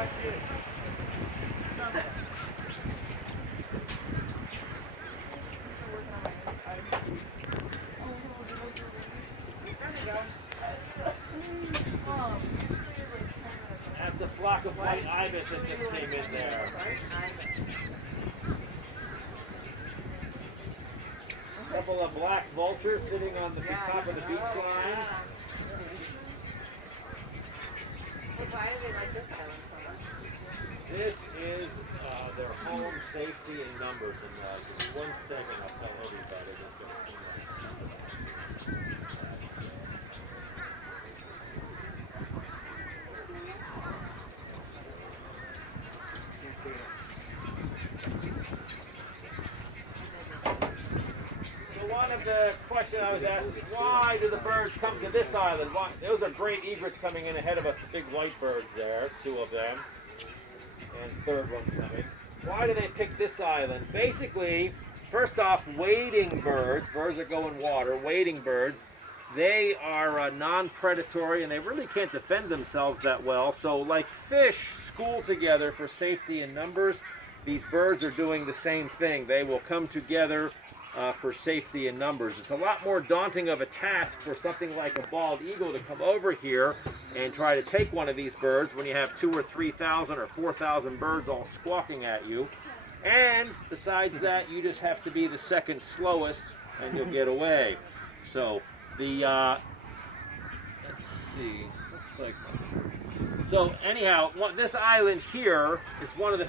That's a flock of white ibis that just came in there. A couple of black vultures sitting on the top of the beach line. Why do they like this island so much? This is their home, safety, and numbers. And just 1 second, I'll tell everybody what's going to seem like. So one of the questions I was asking, why do the birds come to this island? Why, those are great egrets coming in ahead of us, the big white birds there, 2 of them. And third one's coming. Why do they pick this island? Basically, first off, wading birds, birds that go in water, wading birds, they are non-predatory and they really can't defend themselves that well. So like fish school together for safety in numbers, these birds are doing the same thing. They will come together for safety in numbers. It's a lot more daunting of a task for something like a bald eagle to come over here and try to take one of these birds when you have 2,000 or 3,000 or 4,000 birds all squawking at you. And besides that, you just have to be the second slowest and you'll get away. So the, let's see, looks like, so anyhow, this island here is one of the